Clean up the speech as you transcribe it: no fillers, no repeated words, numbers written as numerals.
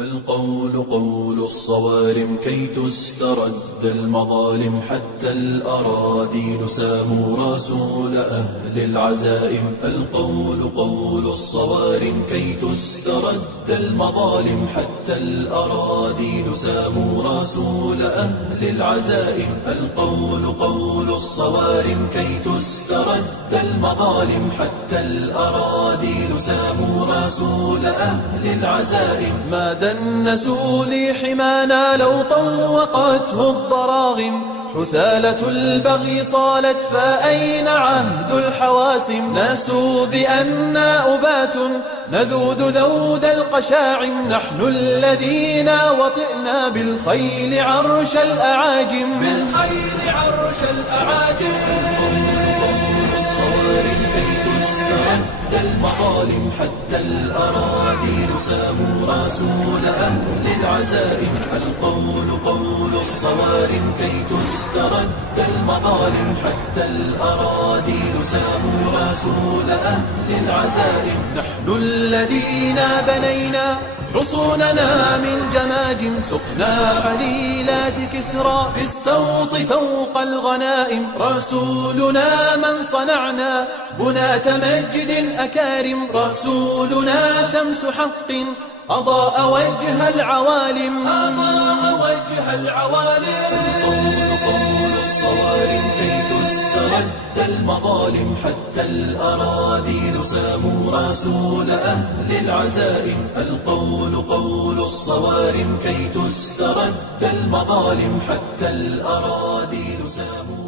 القول قول الصوارم كي تسترد المظالم، حتى الأراذيل ساموا رسول أهل العزائم. القول قول الصوارم كي تسترد المظالم، حتى الأراذيل ساموا رسول أهل العزائم. القول قول الصوارم كي تسترد المظالم، حتى الأراذيل ساموا رسول أهل العزائم. ما دنسوا لي حمانا لو طوقته الضراغم، حثالة البغي صالت فأين عهد الحواسم. ناسوا بأننا أبات نذود ذود القشاعم، نحن الذين وطئنا بالخيل عرش الأعاجم. بالخيل عرش الأعاجم. المظالم حتى الأراذيل ساموا رسول أهل العزائم. القول قول الصوارم كي تسترد المظالم، حتى الأراذيل ساموا رسول أهل العزائم. نحن الذين بنينا حصوننا من جماجم، سقنا حليلات كسرى بالسوط سوق الغنائم. رسولنا من صنعنا بناة مجد أكارم، رسولنا شمس حق أضاء وجه العوالم. أضاء وجه العوالم. قول الصوارم كي تسترد المظالم، حتى الأراذيل ساموا رسول أهل العزائم. القول قول الصوارم كي تسترد المظالم، حتى الأراذيل ساموا